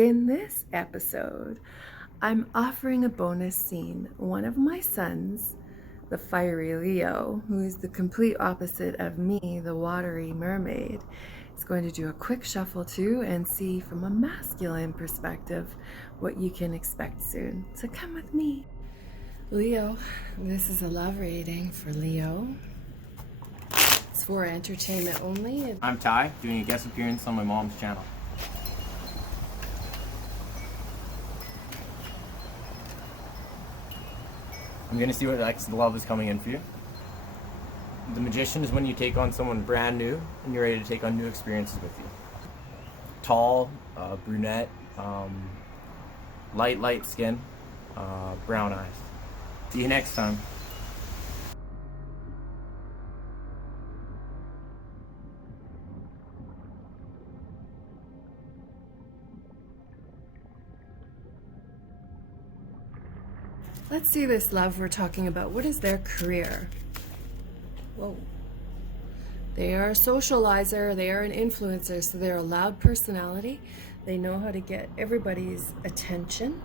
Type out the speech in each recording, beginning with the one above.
In this episode, I'm offering a bonus scene. One of my sons, the fiery Leo, who is the complete opposite of me, the watery mermaid, is going to do a quick shuffle too and see from a masculine perspective what you can expect soon. So come with me. Leo, this is a love reading for Leo. It's for entertainment only. I'm Ty, doing a guest appearance on my mom's channel. I'm gonna see what next love is coming in for you. The Magician is when you take on someone brand new and you're ready to take on new experiences with you. Tall, brunette, light skin, brown eyes. See you next time. Let's see this love we're talking about. What is their career? Whoa. They are a socializer, they are an influencer, so they're a loud personality. They know how to get everybody's attention.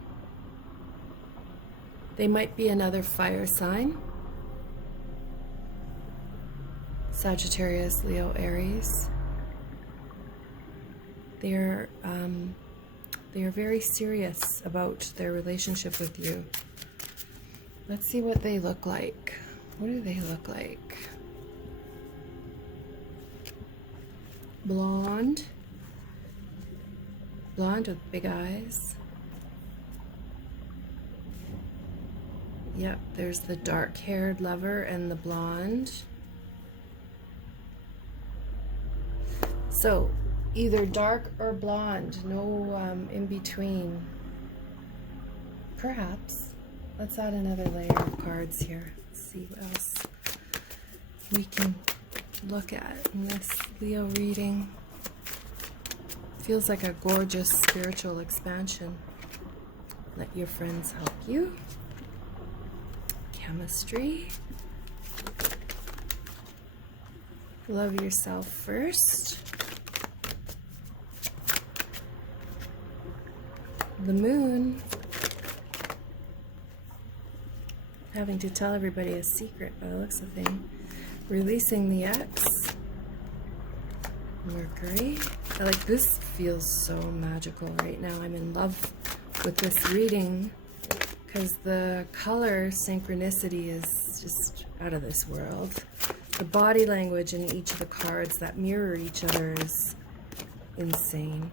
They might be another fire sign. Sagittarius, Leo, Aries. They are very serious about their relationship with you. Let's see what they look like. What do they look like? Blonde. Blonde with big eyes. Yep, there's the dark-haired lover and the blonde. So, either dark or blonde, no in between. Perhaps. Let's add another layer of cards here. Let's see what else we can look at in this Leo reading. Feels like a gorgeous spiritual expansion. Let your friends help you. Chemistry. Love yourself first. The moon. Having to tell everybody a secret by the looks of things. Releasing the X. Mercury. This feels so magical right now. I'm in love with this reading because the color synchronicity is just out of this world. The body language in each of the cards that mirror each other is insane.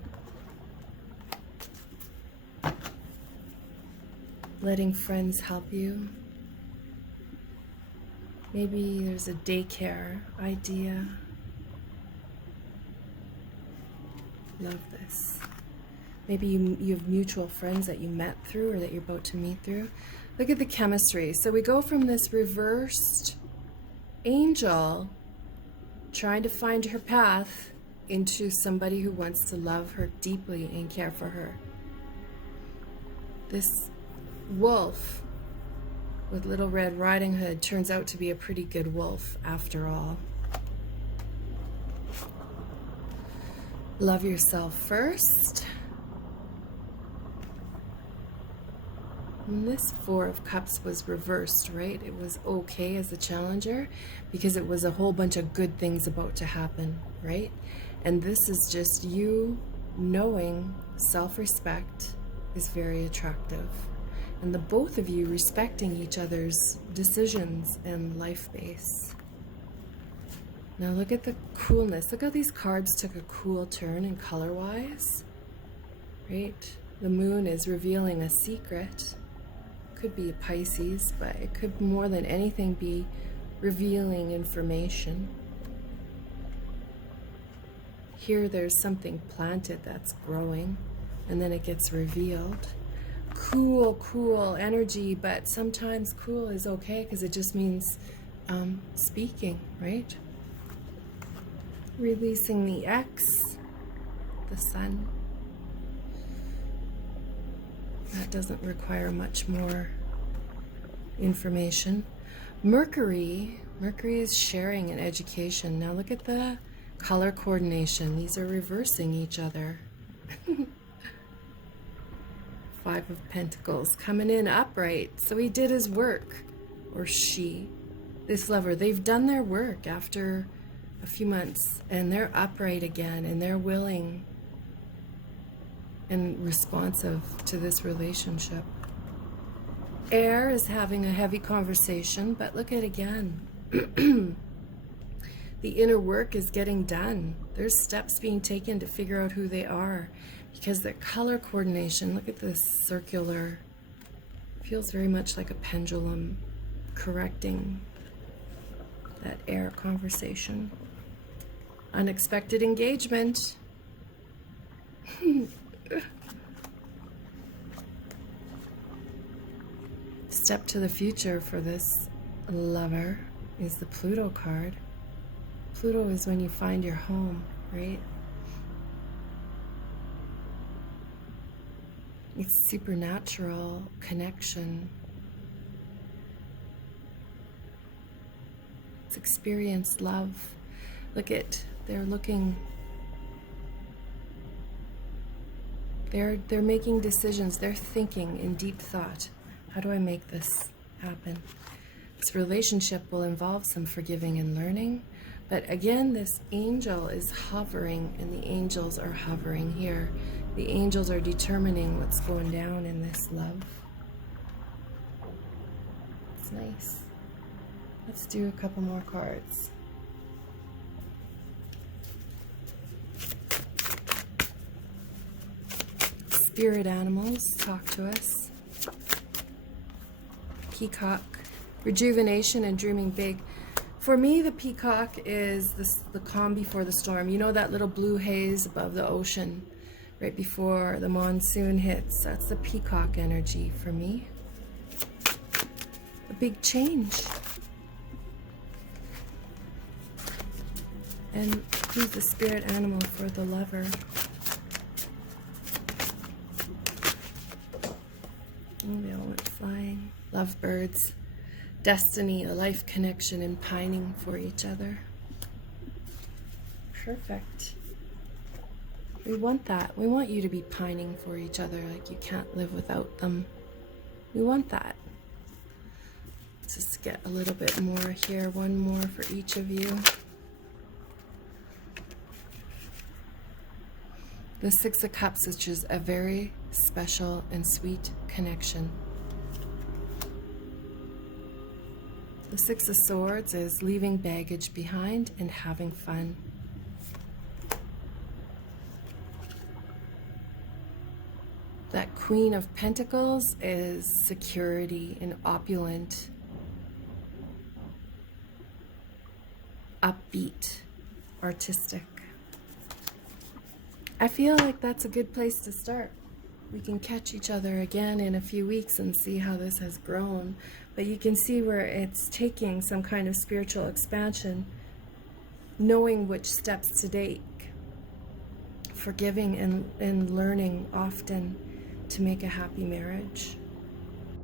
Letting friends help you. Maybe there's a daycare idea. Love this. Maybe you have mutual friends that you met through or that you're about to meet through. Look at the chemistry. So we go from this reversed angel trying to find her path into somebody who wants to love her deeply and care for her. This wolf with Little Red Riding Hood turns out to be a pretty good wolf after all. Love yourself first. And this Four of Cups was reversed, right? It was okay as a challenger because it was a whole bunch of good things about to happen, right? And this is just you knowing self-respect is very attractive. And the both of you respecting each other's decisions and life base. Now look at the coolness. Look how these cards took a cool turn in color-wise, right? The moon is revealing a secret. Could be a Pisces, but it could more than anything be revealing information. Here there's something planted that's growing, and then it gets revealed. Cool energy, but sometimes cool is okay because it just means speaking, right? Releasing the X, the sun. That doesn't require much more information. Mercury is sharing and education. Now look at the color coordination. These are reversing each other. Five of Pentacles coming in upright. So he did his work, or she, this lover. They've done their work after a few months, and they're upright again, and they're willing and responsive to this relationship. Air is having a heavy conversation, but look at again. The inner work is getting done. There's steps being taken to figure out who they are, because their color coordination, look at this circular, feels very much like a pendulum correcting that air conversation. Unexpected engagement. Step to the future for this lover is the Pluto card. Pluto is when you find your home, right? It's supernatural connection. It's experienced love. Look at, they're looking, they're making decisions. They're thinking in deep thought. How do I make this happen? This relationship will involve some forgiving and learning. But again, this angel is hovering, and the angels are hovering here. The angels are determining what's going down in this love. It's nice. Let's do a couple more cards. Spirit animals, talk to us. Peacock, rejuvenation and dreaming big. For me, the peacock is the calm before the storm. You know that little blue haze above the ocean right before the monsoon hits? That's the peacock energy for me. A big change. And who's the spirit animal for the lover? Oh, they all went flying. Lovebirds. Destiny, a life connection, and pining for each other. Perfect. We want that. We want you to be pining for each other like you can't live without them. We want that. Let's just get a little bit more here. One more for each of you. The Six of Cups, which is a very special and sweet connection. The Six of Swords is leaving baggage behind and having fun. That Queen of Pentacles is security and opulent, upbeat, artistic. I feel like that's a good place to start. We can catch each other again in a few weeks and see how this has grown. But you can see where it's taking some kind of spiritual expansion, knowing which steps to take, forgiving and learning often to make a happy marriage.